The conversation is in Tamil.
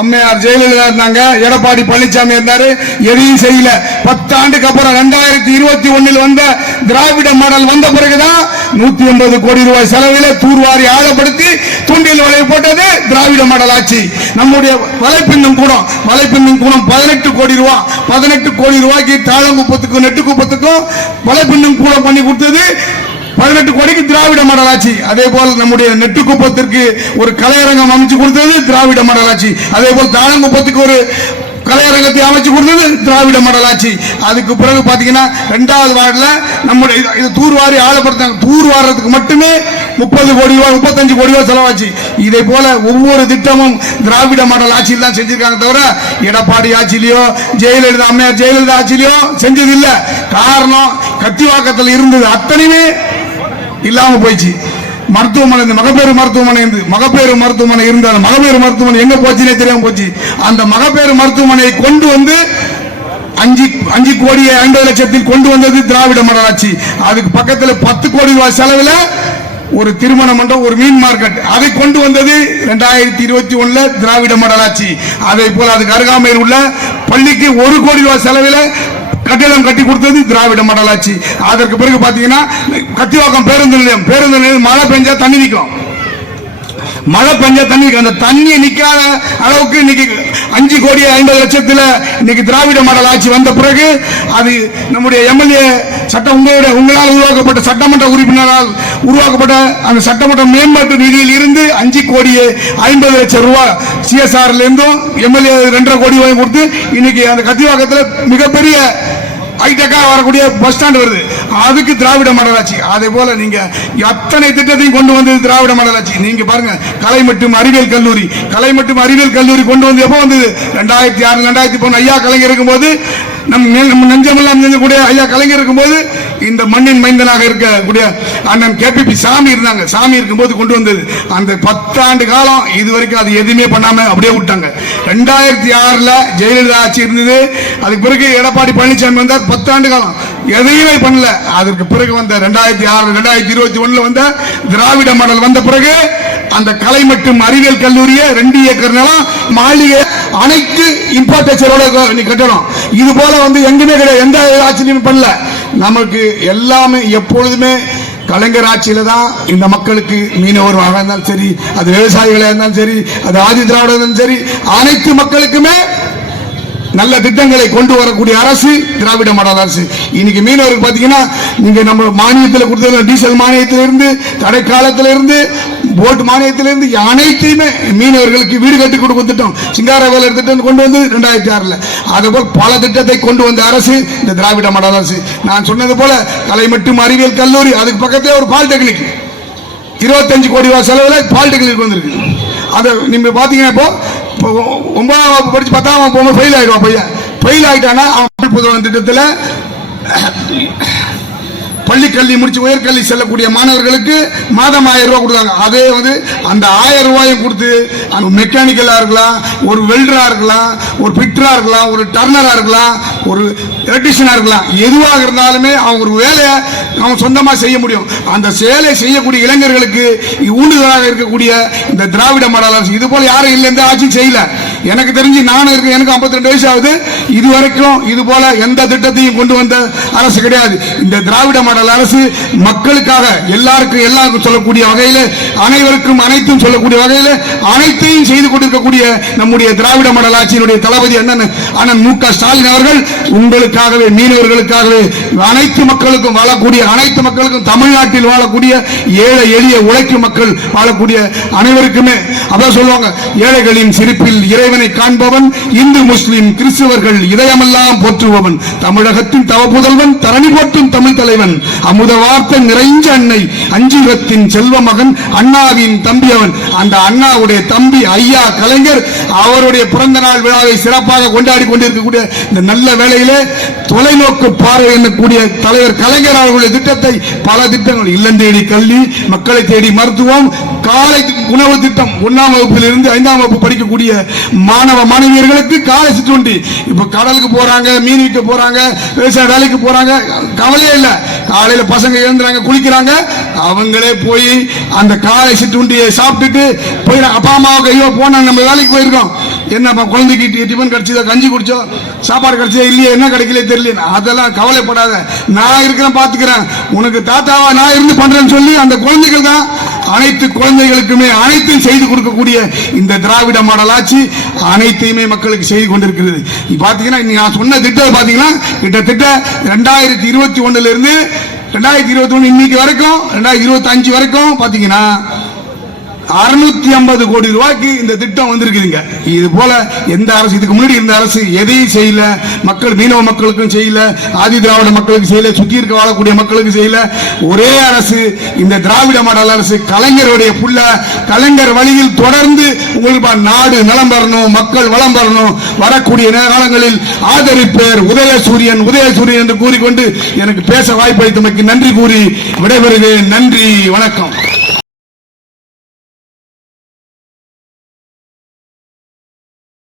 அம்மையார் ஜெயலலிதா இருந்தாங்க, எடப்பாடி பழனிசாமி இருந்தாரு, எதையும் செய்யல. 10 ஆண்டுக்கு அப்புறம் 2021 வந்த திராவிட மாடல் வந்த பிறகுதான் 180 கோடி ரூபாய் செலவில் தூர்வாரி ஆழப்படுத்தி தூண்டில் வலை போட்டது திராவிட மாடல் ஆட்சி. நம்முடைய வலைப்பின்னும் கூடம் 18 கோடி ரூபாய், 18 கோடி ரூபாய்க்கு தாழங்குப்பத்துக்கும் நெட்டுக்குப்பத்துக்கும் வலைப்பின்னும் கூடம் பண்ணி கொடுத்தது 18 கோடிக்கு திராவிட மாடல் ஆட்சி. அதே போல் நம்முடைய நெட்டுக்குப்பத்திற்கு ஒரு கலையரங்கம் அமைச்சு கொடுத்தது திராவிட மாடல் ஆட்சி. அதே போல் தாழங்குப்பத்துக்கு ஒரு கலையரங்கத்தை அமைச்சு கொடுத்தது திராவிட மாடல் ஆட்சி. அதுக்கு பிறகு பாத்தீங்கன்னா 2வது வார்டுல நம்முடைய தூர்வாரி ஆழப்படுத்தாங்க. தூர்வாரத்துக்கு மட்டுமே 30 கோடி ரூபாய் 35 கோடி ரூபாய் செலவாச்சு. இதே போல ஒவ்வொரு திட்டமும் திராவிட மாடல் ஆட்சியில் தான் செஞ்சிருக்காங்க தவிர எடப்பாடி ஆட்சியிலையோ அம்மையார் ஜெயலலிதா ஆட்சியிலையோ செஞ்சதில்லை. காரணம் கத்திவாக்கத்தில் இருந்தது அத்தனையுமே இல்லாம போயிடுச்சு. மருத்துவமனை, மகப்பேறு மருத்துவமனை இருந்த மகப்பேறு மருத்துவமனை எங்க போச்சுன்னே தெரியாம போச்சு. அந்த மகப்பேறு மருத்துவமனையை கொண்டு வந்து 5 கோடி 50 லட்சத்தில் கொண்டு வந்தது திராவிட மாடல் ஆட்சி. அதுக்கு பக்கத்தில் 10 கோடி ரூபாய் செலவில் ஒரு திருமண மண்டபம், ஒரு மீன் மார்க்கெட், அதை கொண்டு வந்தது 2021 திராவிட மாடல் ஆட்சி. அதே போல அதுக்கு அருகாமையில் உள்ள பள்ளிக்கு 1 கோடி ரூபாய் செலவில் கட்டிடம் கட்டி கொடுத்தது திராவிட மாடல் ஆட்சி. அதற்கு பிறகு பாத்தீங்கன்னா கத்திவாக்கம் பேருந்து நிலையம் மழை பெஞ்சா தண்ணி நிற்கும். அந்த தண்ணி நிக்காத அளவுக்கு இன்னைக்கு 5 கோடி 50 லட்சத்தில் இன்னைக்கு திராவிட மாடல் ஆட்சி வந்த பிறகு அது நம்முடைய எம்எல்ஏ உங்களால் உருவாக்கப்பட்ட சட்டமன்ற உறுப்பினரால் உருவாக்கப்பட்ட அந்த சட்டமன்ற மேம்பாட்டு நிதியில் இருந்து 5 கோடி 50 லட்சம் ரூபாய் சிஎஸ்ஆர்ல இருந்தும் எம்எல்ஏ 2.5 கோடி ரூபாய் கொடுத்து இன்னைக்கு அந்த கத்திவாக்கத்தில் மிகப்பெரிய ஹைடெக்கா வரக்கூடிய பஸ் ஸ்டாண்ட் வருது. அதுக்கு திராவிட மாடல் ஆட்சி. அதே போல நீங்க அத்தனை திட்டத்தையும் கொண்டு வந்தது திராவிட மாடல் ஆட்சி. நீங்க பாருங்க, கலை மற்றும் அறிவியல் கல்லூரி கொண்டு வந்து எப்போ வந்தது? 2006 2003 ஐயா கலைஞர் இருக்கும்போது, நம்ம நெஞ்சமெல்லாம் நெஞ்சக்கூடிய ஐயா கலைஞர் இருக்கும்போது இந்த மண்ணின் மைந்தனாக இருக்கக்கூடிய அண்ணன் கேபிபி சாமி இருந்தாங்க. சாமி இருக்கும்போது கொண்டு வந்தது. அந்த 10 ஆண்டு காலம் இதுவரைக்கும் அது எதுவுமே பண்ணாம அப்படியே விட்டாங்க. 2006 ஜெயலலிதா ஆட்சி இருந்தது. அதுக்கு பிறகு எடப்பாடி பழனிசாமி வந்தார். 10 ஆண்டு காலம் எதையுமே பண்ணல. அதற்கு பிறகு வந்த 2006 2021 வந்த திராவிட மாடல் வந்த பிறகு அந்த கலை மற்றும் அறிவியல் கல்லூரியை 2 ஏக்கர் நிலம், மாளிகை, அனைத்து இன்ஃப்ராஸ்ட்ரக்சரோட கட்டணும். இது போல வந்து எங்குமே கிடையாது, எந்த ஆட்சியிலுமே பண்ணல. நமக்கு எல்லாமே எப்பொழுதுமே கலைஞர் ஆட்சியில தான் இந்த மக்களுக்கு, மீனவர்களாக இருந்தாலும் சரி, அது விவசாயிகளாக இருந்தாலும் சரி, அது ஆதி திராவிட இருந்தாலும் சரி, அனைத்து மக்களுக்குமே நல்ல திட்டங்களை கொண்டு வரக்கூடிய அரசு திராவிட மாடல் அரசு. இன்னைக்கு மீனவர்கள் பாத்தீங்கன்னா, நீங்க நம்ம மானியத்தில் கொடுத்தது, டீசல் மானியத்திலிருந்து, தடை காலத்திலிருந்து, போட் மானியத்திலிருந்து அனைத்தையுமே மீனவர்களுக்கு வீடு கட்டி கொடுக்கும் திட்டம், சிங்கார வேலை திட்டம் கொண்டு வந்து 2006. அதுபோல் பல திட்டத்தை கொண்டு வந்த அரசு இந்த திராவிட மாடல் அரசு. நான் சொன்னது போல கலை மற்றும் அறிவியல் கல்லூரி, அதுக்கு பக்கத்தே ஒரு பாலிடெக்னிக் 25 கோடி ரூபாய் செலவில் பாலிடெக்னிக் வந்திருக்கு. அதை நீங்க பாத்தீங்கன்னா இப்போ 9ஆம் வகுப்பு படிச்சு 10ஆம் வகுப்பு போகும்போது ஃபெயில் ஆயிடுவான். பையன் ஃபெயில் ஆயிட்டானா அவன் புதுவன் திட்டத்தில் பள்ளிக்கல்வி முடிச்சு உயர்கல்வி செல்லக்கூடிய மாணவர்களுக்கு மாதம் 1000 ரூபாய் கொடுத்தாங்க. அதே வந்து அந்த 1000 ரூபாயும் கொடுத்து அந்த மெக்கானிக்கலா இருக்கலாம், ஒரு வெல்டரா இருக்கலாம், ஒரு பிட்டரா இருக்கலாம், ஒரு டர்னரா இருக்கலாம், ஒரு எலக்ட்ரிஷியனா இருக்கலாம், எதுவாக இருந்தாலுமே அவங்க ஒரு வேலையை அவன் சொந்தமா செய்ய முடியும். அந்த சேலை செய்யக்கூடிய இளைஞர்களுக்கு ஊண்டுதலாக இருக்கக்கூடிய இந்த திராவிட மாடல் அரசு இது போல யாரும் இல்லை, எந்த ஆட்சியும் செய்யல. எனக்கு தெரிஞ்சு நானும் இருக்கேன், எனக்கு 52 வயசு ஆகுது. இதுவரைக்கும் இது போல எந்த திட்டத்தையும் கொண்டு வந்த அரசு கிடையாது. இந்த திராவிட மாடல் அரசு மக்களுக்காக எல்லாருக்கும் சொல்லக்கூடிய வகையில், அனைவருக்கும் அனைத்தும் சொல்லக்கூடிய வகையில் அனைத்தையும் செய்து கொண்டிருக்கக்கூடிய நம்முடைய திராவிட மாடல் ஆட்சியினுடைய தளபதி அண்ணன் மு க ஸ்டாலின் அவர்கள் உங்களுக்காகவே, மீனவர்களுக்காகவே, அனைத்து மக்களுக்கும் வாழக்கூடிய அனைத்து மக்களுக்கும், தமிழ்நாட்டில் வாழக்கூடிய ஏழை எளிய உழைக்கும் மக்கள் வாழக்கூடிய அனைவருக்குமே அதான் சொல்லுவாங்க, ஏழைகளின் சிரிப்பில் இறைவனை காண்பவன், இந்து முஸ்லிம் கிறிஸ்தவர்கள் இதயமெல்லாம் போற்றுபவன், தமிழகத்தின் தவ புதல்வன், தரணி போற்றும் தமிழ் தலைவன், அமுத வார்த்தை நிறைஞ்ச அன்னை, அஞ்சுகத்தின் செல்வ மகன், அண்ணாவின் தம்பி அவன். அந்த அண்ணாவுடைய தம்பி ஐயா கலைஞர் அவருடைய பிறந்த நாள் விழாவை சிறப்பாக கொண்டாடி கொண்டிருக்கக்கூடிய இந்த நல்ல வேளையிலே தொலைநோக்கு பார்வை எண்ணக்கூடிய தலைவர் கலைஞர் அவர்களுடைய திட்டத்தை, பல திட்டங்கள், இல்லம் தேடி கல்வி, மக்களை தேடி மருத்துவம், காலை உணவு திட்டம், 1ஆம் வகுப்பிலிருந்து 5ஆம் வகுப்பு படிக்கக்கூடிய மாணவ மாணவியர்களுக்கு காலை சிற்றுண்டி. இப்ப கடலுக்கு போறாங்க, மீன் விற்க போறாங்க, விவசாய வேலைக்கு போறாங்க, கவலையே இல்லை. காலையில பசங்க எழுந்துறாங்க, குளிக்கிறாங்க, அவங்களே போய் அந்த காலை சிற்றுண்டியை சாப்பிட்டுட்டு போய் அப்பா அம்மாவுக்கு ஐயோ போனா நம்ம வேலைக்கு போயிருக்கோம், என்னப்பா குழந்தைக்கு டிஃபன் கிடைச்சதோ, கஞ்சி குடிச்சோ, சாப்பாடு கிடைச்சதோ இல்லையே, என்ன கிடைக்கல தெரியல, அதெல்லாம் கவலைப்படாத, நான் இருக்கிறேன் பார்த்துக்கிறேன், உனக்கு தாத்தாவா நான் இருந்து பண்றேன்னு சொல்லி அந்த குழந்தைகள் தான் அனைத்து குழந்தைகளுக்குமே அனைத்தையும் செய்து கொடுக்கக்கூடிய இந்த திராவிட மாடல் ஆட்சி அனைத்தையுமே மக்களுக்கு செய்து கொண்டிருக்கிறது. பாத்தீங்கன்னா நான் சொன்ன திட்டம் பாத்தீங்கன்னா கிட்டத்தட்ட 2021 இருந்து 2021 இன்னைக்கு வரைக்கும் 2025 வரைக்கும் பாத்தீங்கன்னா 650 கோடி ரூபாய்க்கு இந்த திட்டம் வந்திருக்குதுங்க. இது போல எந்த அரசு இதுக்கு முன்னாடி இருந்த அரசு எதையும் செய்யல. மக்கள், மீனவ மக்களுக்கும் செய்யல, ஆதி திராவிட மக்களுக்கு செய்யல, சுற்றி இருக்க வாழக்கூடிய மக்களுக்கு செய்யல. ஒரே அரசு இந்த திராவிட மாடல் அரசு, கலைஞருடைய புள்ள, கலைஞர் வழியில் தொடர்ந்து உங்களுக்கு நாடு நலம் பெறணும், மக்கள் வளம் பெறணும், வரக்கூடிய காலங்களில் ஆதரிப்பேர் உதயசூரியன் உதயசூரியன் என்று கூறிக்கொண்டு எனக்கு பேச வாய்ப்பளித்தமைக்கு நன்றி கூறி விடைபெறுகிறேன். நன்றி, வணக்கம்.